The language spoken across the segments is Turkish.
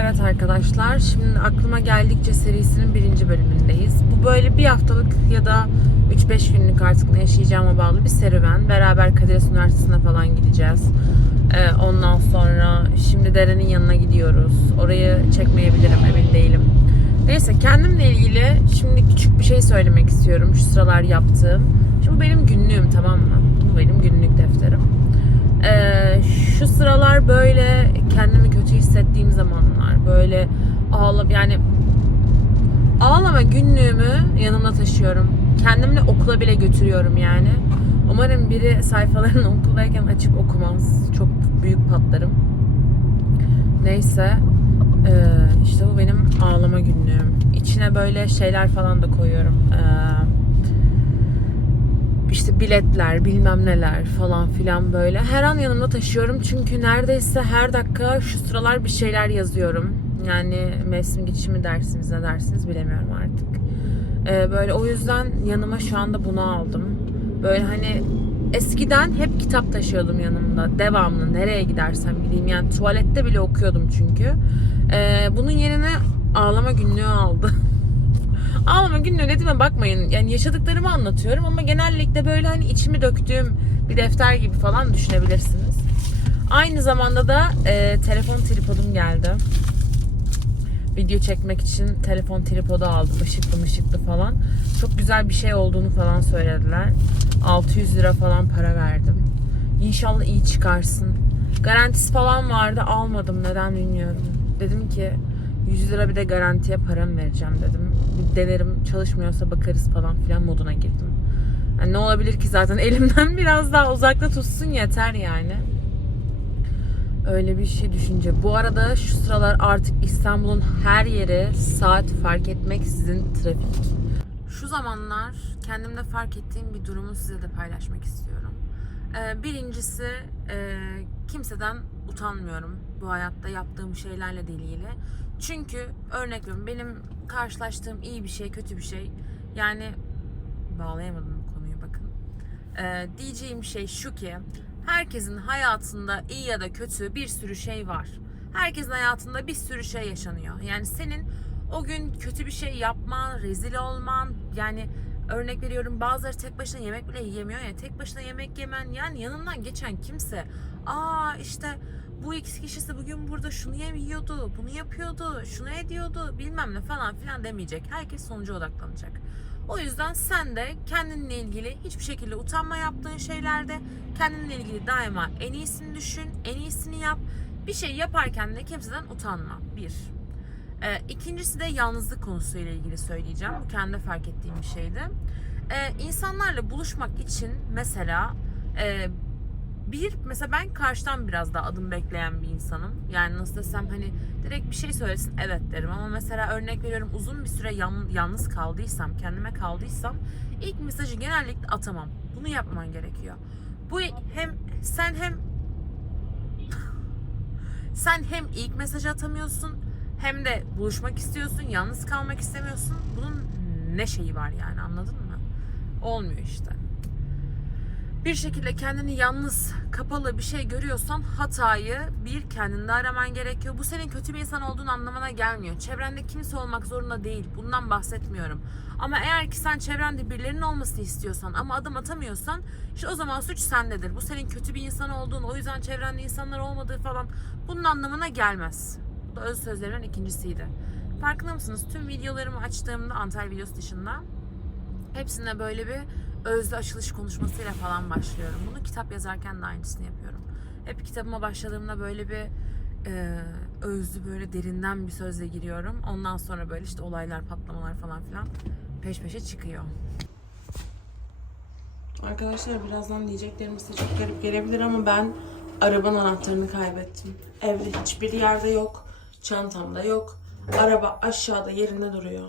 Evet arkadaşlar, şimdi aklıma geldikçe serisinin birinci bölümündeyiz. Bu böyle bir haftalık ya da 3-5 günlük artık ne yaşayacağıma bağlı bir serüven. Beraber Kadir Üniversitesi'ne falan gideceğiz. Ee, ondan sonra şimdi Deren'in yanına gidiyoruz. Orayı çekmeyebilirim, emin değilim. Neyse kendimle ilgili şimdi küçük bir şey söylemek istiyorum. Şu sıralar yaptığım. Şimdi bu benim günlüğüm tamam mı? Bu benim günlük defterim. Ee, şu sıralar böyle kendimi kötü hissettiğim zamanlar böyle ağlam yani ağlama günlüğümü yanımda taşıyorum. Kendimle okula bile götürüyorum yani. Umarım biri sayfalarını okuldayken açıp okumaz. Çok büyük patlarım. Neyse. Ee, işte bu benim ağlama günlüğüm. İçine böyle şeyler falan da koyuyorum. Ee, işte biletler, bilmem neler falan filan böyle. Her an yanımda taşıyorum çünkü neredeyse her dakika şu sıralar bir şeyler yazıyorum. Yani mevsim geçişimi dersiniz ne dersiniz bilemiyorum artık. Ee, böyle o yüzden yanıma şu anda bunu aldım. Böyle hani eskiden hep kitap taşıyordum yanımda. Devamlı nereye gidersem gideyim. Yani tuvalette bile okuyordum çünkü. Ee, bunun yerine ağlama günlüğü aldı. Ağlama günlüğü dediğime bakmayın. Yani yaşadıklarımı anlatıyorum ama genellikle böyle hani içimi döktüğüm bir defter gibi falan düşünebilirsiniz. Aynı zamanda da e, telefon tripodum geldi. Video çekmek için telefon tripodu aldım. Işıklı mışıklı falan. Çok güzel bir şey olduğunu falan söylediler. 600 lira falan para verdim. İnşallah iyi çıkarsın. Garantisi falan vardı almadım neden bilmiyorum. Dedim ki 100 lira bir de garantiye param vereceğim dedim. Bir denerim çalışmıyorsa bakarız falan filan moduna girdim. Yani ne olabilir ki zaten elimden biraz daha uzakta tutsun yeter yani. Öyle bir şey düşünce. Bu arada şu sıralar artık İstanbul'un her yeri saat fark etmeksizin trafik. Şu zamanlar kendimde fark ettiğim bir durumu size de paylaşmak istiyorum. Ee, birincisi e, kimseden utanmıyorum bu hayatta yaptığım şeylerle de ilgili. Çünkü örnek veriyorum benim karşılaştığım iyi bir şey kötü bir şey yani bağlayamadım konuyu bakın. Ee, diyeceğim şey şu ki herkesin hayatında iyi ya da kötü bir sürü şey var. Herkesin hayatında bir sürü şey yaşanıyor. Yani senin o gün kötü bir şey yapman, rezil olman, yani örnek veriyorum bazıları tek başına yemek bile yiyemiyor ya tek başına yemek yemen yani yanından geçen kimse aa işte bu X kişisi bugün burada şunu yiyordu, bunu yapıyordu, şunu ediyordu bilmem ne falan filan demeyecek. Herkes sonuca odaklanacak. O yüzden sen de kendinle ilgili hiçbir şekilde utanma yaptığın şeylerde kendinle ilgili daima en iyisini düşün, en iyisini yap. Bir şey yaparken de kimseden utanma. Bir. Ee, ikincisi de yalnızlık konusuyla ilgili söyleyeceğim. Bu kendi fark ettiğim bir şeydi. Ee, insanlarla buluşmak için mesela e, bir mesela ben karşıdan biraz daha adım bekleyen bir insanım. Yani nasıl desem hani direkt bir şey söylesin evet derim ama mesela örnek veriyorum uzun bir süre yan- yalnız kaldıysam, kendime kaldıysam ilk mesajı genellikle atamam. Bunu yapman gerekiyor. Bu hem sen hem sen hem ilk mesajı atamıyorsun hem de buluşmak istiyorsun, yalnız kalmak istemiyorsun. Bunun ne şeyi var yani anladın mı? Olmuyor işte. Bir şekilde kendini yalnız, kapalı bir şey görüyorsan hatayı bir kendinde araman gerekiyor. Bu senin kötü bir insan olduğun anlamına gelmiyor. Çevrende kimse olmak zorunda değil. Bundan bahsetmiyorum. Ama eğer ki sen çevrende birilerinin olmasını istiyorsan ama adım atamıyorsan işte o zaman suç sendedir. Bu senin kötü bir insan olduğun, o yüzden çevrende insanlar olmadığı falan bunun anlamına gelmez. Bu öz sözlerimin ikincisiydi. Farkında mısınız? Tüm videolarımı açtığımda Antalya videosu dışında hepsinde böyle bir özlü açılış konuşmasıyla falan başlıyorum. Bunu kitap yazarken de aynısını yapıyorum. Hep kitabıma başladığımda böyle bir e, özlü böyle derinden bir sözle giriyorum. Ondan sonra böyle işte olaylar, patlamalar falan filan peş peşe çıkıyor. Arkadaşlar birazdan diyeceklerim size çok garip gelebilir ama ben arabanın anahtarını kaybettim. Evde hiçbir yerde yok. Çantamda yok. Araba aşağıda yerinde duruyor.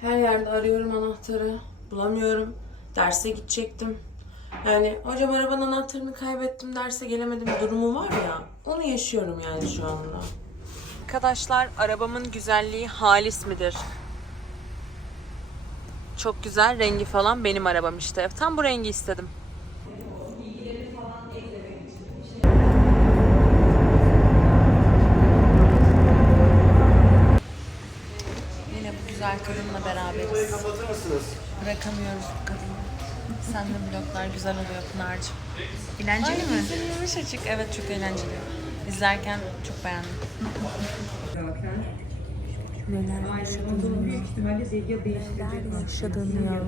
Her yerde arıyorum anahtarı. Bulamıyorum. Derse gidecektim. Yani hocam arabanın anahtarını kaybettim derse gelemedim durumu var ya. Onu yaşıyorum yani şu anda. Arkadaşlar arabamın güzelliği halis midir? Çok güzel rengi falan benim arabam işte. Tam bu rengi istedim. Bırakamıyoruz bu kadını. Sen de vloglar güzel oluyor Pınar'cığım. Eğlenceli mi? Yumuş açık. Evet çok eğlenceli. İzlerken çok beğendim. Neler yaşadığını, neler yaşadığını ya.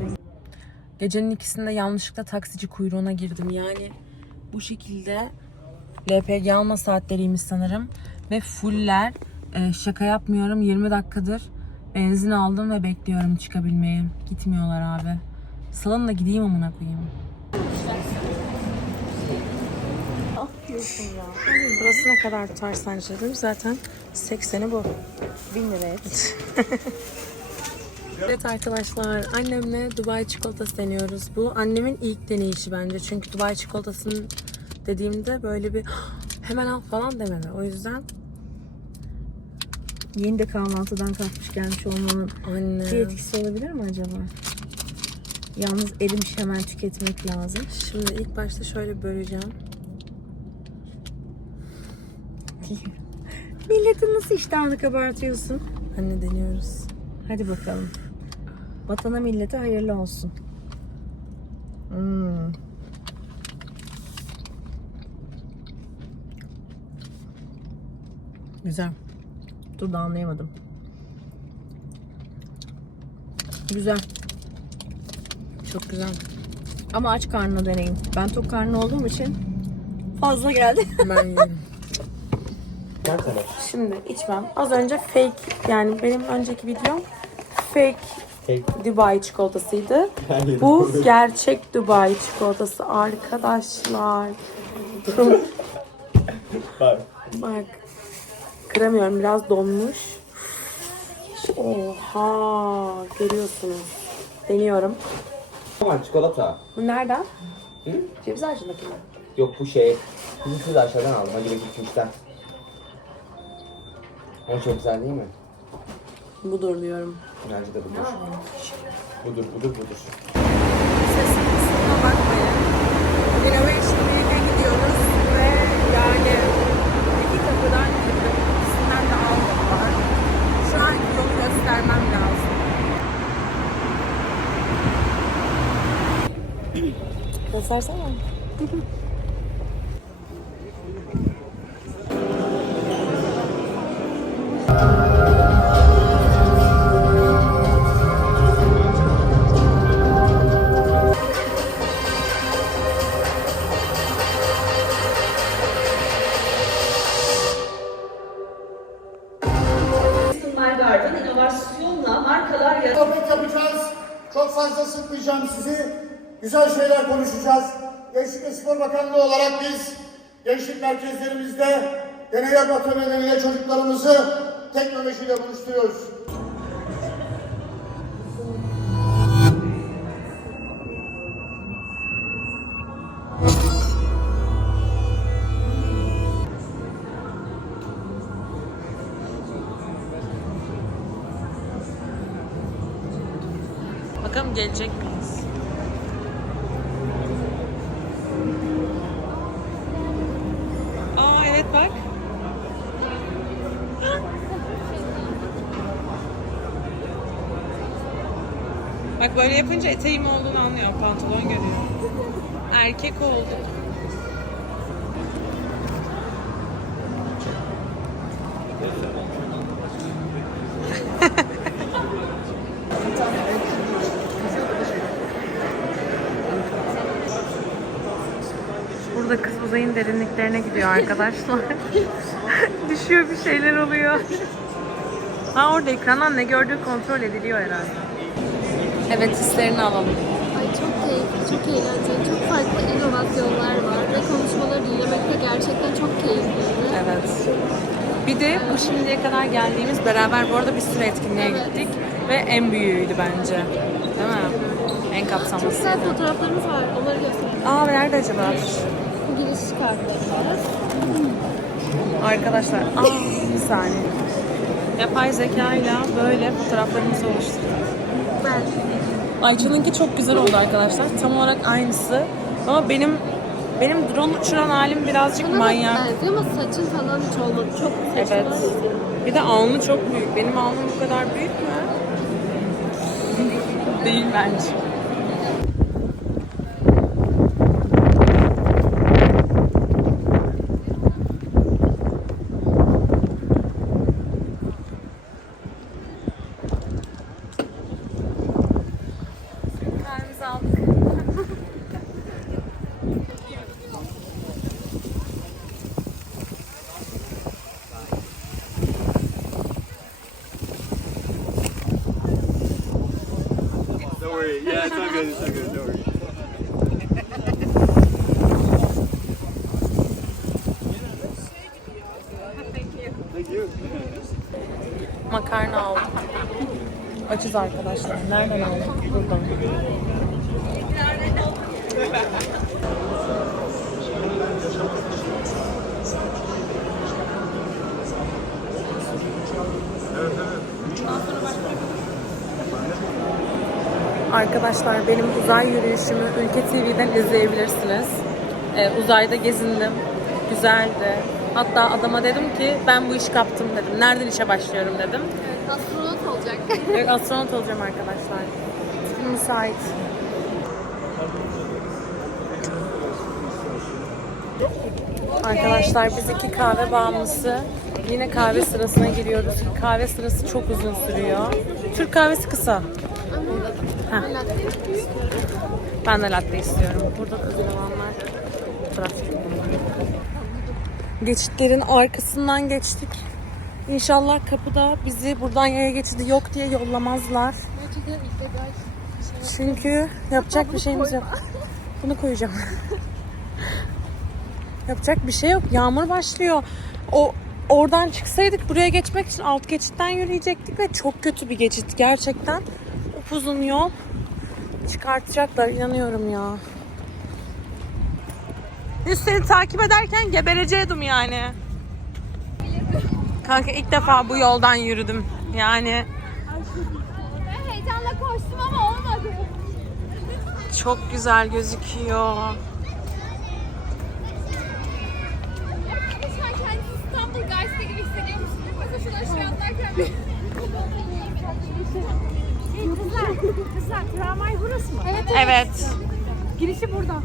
Gecenin ikisinde yanlışlıkla taksici kuyruğuna girdim. Yani bu şekilde LPG alma saatleriymiş sanırım. Ve fuller e, şaka yapmıyorum 20 dakikadır benzin aldım ve bekliyorum çıkabilmeyi. Gitmiyorlar abi. Salın da gideyim amına koyayım. Burası ne kadar tutar sence dedim. Zaten 80'i bu. 1000 lira et. Evet arkadaşlar annemle Dubai çikolatası deniyoruz. Bu annemin ilk deneyişi bence. Çünkü Dubai çikolatasını dediğimde böyle bir hemen al falan demedi. O yüzden Yeni de kahvaltıdan kalkmış gelmiş olmanın anne bir etkisi olabilir mi acaba? Yalnız erimiş hemen tüketmek lazım. şimdi ilk başta şöyle böleceğim. Milletin nasıl iştahını kabartıyorsun? Anne deniyoruz. Hadi bakalım. Vatana millete hayırlı olsun. Hmm. Güzel. Dur da anlayamadım. Güzel. Çok güzel. Ama aç karnına deneyin. Ben tok karnı olduğum için fazla geldi. Ben yerim. Şimdi içmem. Az önce fake yani benim önceki videom fake Dubai çikolatasıydı. Bu gerçek Dubai çikolatası arkadaşlar. Durun. Bak. Bak. Kıramıyorum biraz donmuş. Oha görüyorsunuz. Deniyorum. Aman çikolata. Bu nereden? Hı? Ceviz ağacındaki mi? Yok bu şey. Bizim aşağıdan aldım. Hadi bakayım üçten. Ama çok güzel değil mi? Budur diyorum. Bence de budur. Budur, budur, budur. Kısmına bakmayın. Week'e gidiyoruz ve yani iki kapıdan girdim. İkisinden de almadılar. Şu an yolu göstermem lazım. Göstersene. Gençlik ve Spor Bakanlığı olarak biz gençlik merkezlerimizde deney laboratuvarlarıyla çocuklarımızı teknolojiyle buluşturuyoruz. Bak böyle yapınca eteğim olduğunu anlıyor. Pantolon görüyor. Erkek olduk. Burada kız uzayın derinliklerine gidiyor arkadaşlar. Düşüyor bir şeyler oluyor. Ha orada ekrandan ne gördüğü kontrol ediliyor herhalde. Evet hislerini alalım. Ay çok keyifli, çok eğlenceli, çok farklı inovasyonlar var ve konuşmaları dinlemek de gerçekten çok keyifliydi. Evet. Bir de bu şimdiye kadar geldiğimiz beraber bu arada bir sürü etkinliğe Evet. gittik ve en büyüğüydü bence. Değil mi? En Çok kapsamlısıydı. güzel fotoğraflarımız var, onları göstereyim. Aa nerede acaba? Bu giriş kartlarımız. Arkadaşlar aa bir saniye. Yapay zeka ile böyle fotoğraflarımızı oluşturduk. Ben. Ayça'nınki çok güzel oldu arkadaşlar. Tam olarak aynısı. Ama benim benim drone uçuran halim birazcık Bana manyak. benziyor ama saçın falan hiç olmadı. Çok Evet. saçma. Bir de alnı çok büyük. Benim alnım bu kadar büyük mü? Değil bence. Açız arkadaşlar. Nereden aldık? Buradan. Arkadaşlar benim uzay yürüyüşümü Ülke TV'den izleyebilirsiniz. Ee, uzayda gezindim. Güzeldi. Hatta adama dedim ki ben bu işi kaptım dedim. Nereden işe başlıyorum dedim. Astronot olacak. Evet, astronot olacağım arkadaşlar. Müsait. Arkadaşlar biz iki kahve bağımlısı. Yine kahve sırasına giriyoruz. Kahve sırası çok uzun sürüyor. Türk kahvesi kısa. Heh. Ben de latte istiyorum. Burada da özel olanlar trafik. Geçitlerin arkasından geçtik. İnşallah kapıda bizi buradan yaya geçidi yok diye yollamazlar. Çünkü yapacak bir şeyimiz yok. Bunu koyacağım. yapacak bir şey yok. Yağmur başlıyor. O oradan çıksaydık buraya geçmek için alt geçitten yürüyecektik ve çok kötü bir geçit gerçekten. Upuzun yol. Çıkartacaklar inanıyorum ya. Seni takip ederken geberecektim yani. Kanka ilk defa bu yoldan yürüdüm. Yani Ben heyecanla koştum ama olmadı. çok güzel gözüküyor. An kendisi İstanbul Guys'ta gibi bir... Kızlar, kızlar tramvay burası mı? Evet. Evet. Girişi burada.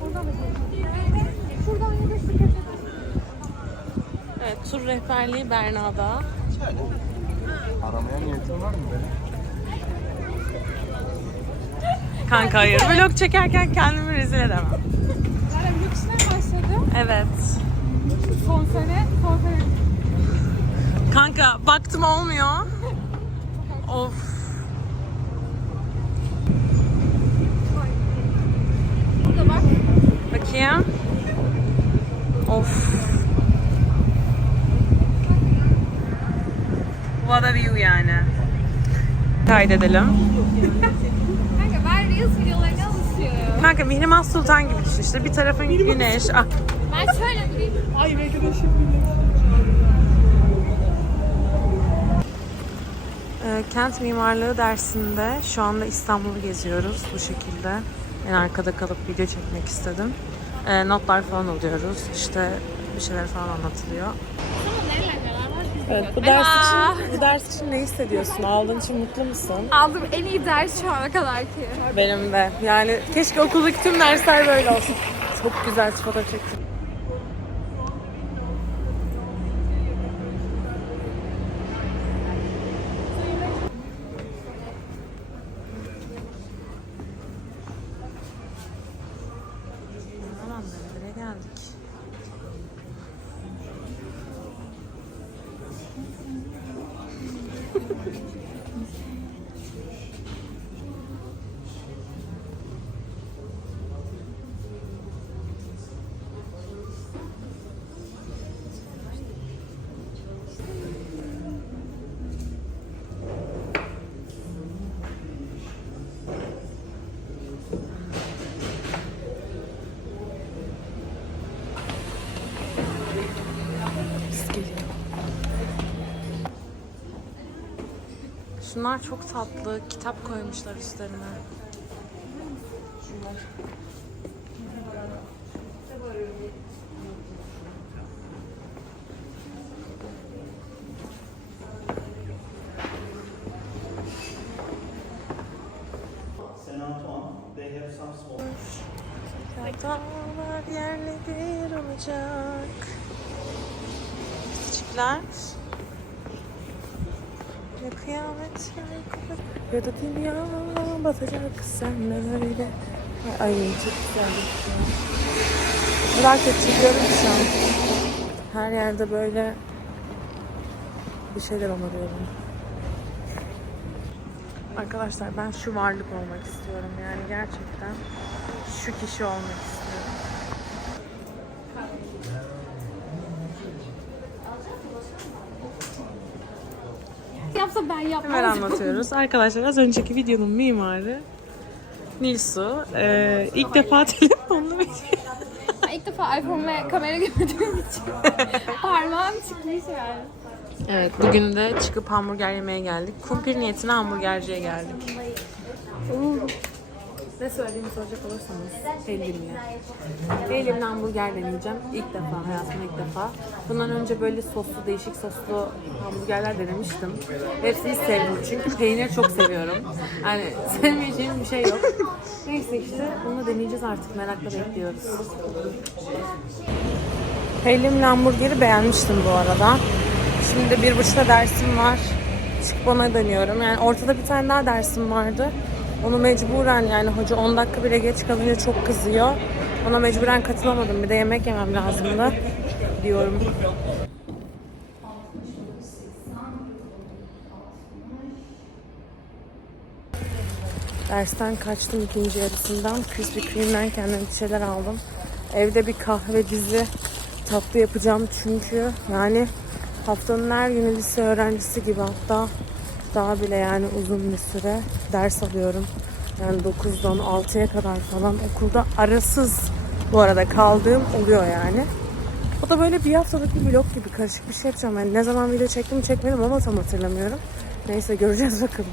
Buradan da Şuradan yürüyüştük. Evet, tur rehberliği Berna'da. Aramaya niyetin var mı benim? Kanka hayır. Vlog çekerken kendimi rezil edemem. Zaten yurt dışına başladım. Evet. Son sene, son sene. Kanka baktım olmuyor. Of. Burada bak. Bakayım. Of. View yani. Kaydedelim. Kanka ben Reels videolarına alışıyorum. Kanka Mihrimah Sultan gibi düşün işte. Bir tarafın güneş. Ah. Ben şöyle durayım. Ee, Kent mimarlığı dersinde şu anda İstanbul'u geziyoruz bu şekilde. En arkada kalıp video çekmek istedim. Ee, notlar falan alıyoruz. İşte bir şeyler falan anlatılıyor. Evet, bu ders için bu ders için ne hissediyorsun? Aldığın için mutlu musun? Aldım en iyi ders şu ana kadar ki. Benim de. Yani keşke okuldaki tüm dersler böyle olsun. Çok güzel fotoğraf çektim. Şunlar çok tatlı. Kitap koymuşlar üstlerine. Şunlar. Ya kopacak. Ya da dünya batacak sen öyle. Ay, ay çok güzel. Merak ediyorum şu an. Her yerde böyle bir şeyler anlıyorum. Arkadaşlar ben şu varlık olmak istiyorum. Yani gerçekten şu kişi olmak istiyorum. Ben yapmazdım. Hemen anlatıyoruz. Arkadaşlar az önceki videonun mimarı Nilsu. Ee, ilk defa telefonla Ben ilk defa iPhone ve kamera gördüğüm için parmağım çıkmış yani. Evet, bugün de çıkıp hamburger yemeye geldik. Kumpir niyetine hamburgerciye geldik. Ne söylediğimi soracak olursanız Peynirli. Peynirli hamburger deneyeceğim. İlk defa, hayatımda ilk defa. Bundan önce böyle soslu, değişik soslu hamburgerler denemiştim. Hepsini sevdim çünkü peynir çok seviyorum. Yani sevmeyeceğim bir şey yok. Neyse işte bunu deneyeceğiz artık. Merakla bekliyoruz. Peynirli hamburgeri beğenmiştim bu arada. Şimdi bir buçukta dersim var. Çıkıp ona dönüyorum. Yani ortada bir tane daha dersim vardı. Onu mecburen yani hoca 10 dakika bile geç kalınca çok kızıyor. Ona mecburen katılamadım. Bir de yemek yemem lazımdı. Diyorum. Dersten kaçtım ikinci yarısından. Krispy Kreme'den kendime bir şeyler aldım. Evde bir kahve dizi tatlı yapacağım çünkü yani haftanın her günü lise öğrencisi gibi hatta daha bile yani uzun bir süre ders alıyorum. Yani 9'dan 6'ya kadar falan okulda arasız bu arada kaldığım oluyor yani. O da böyle bir haftalık bir vlog gibi karışık bir şey yapacağım. Yani ne zaman video çektim çekmedim ama tam hatırlamıyorum. Neyse göreceğiz bakalım.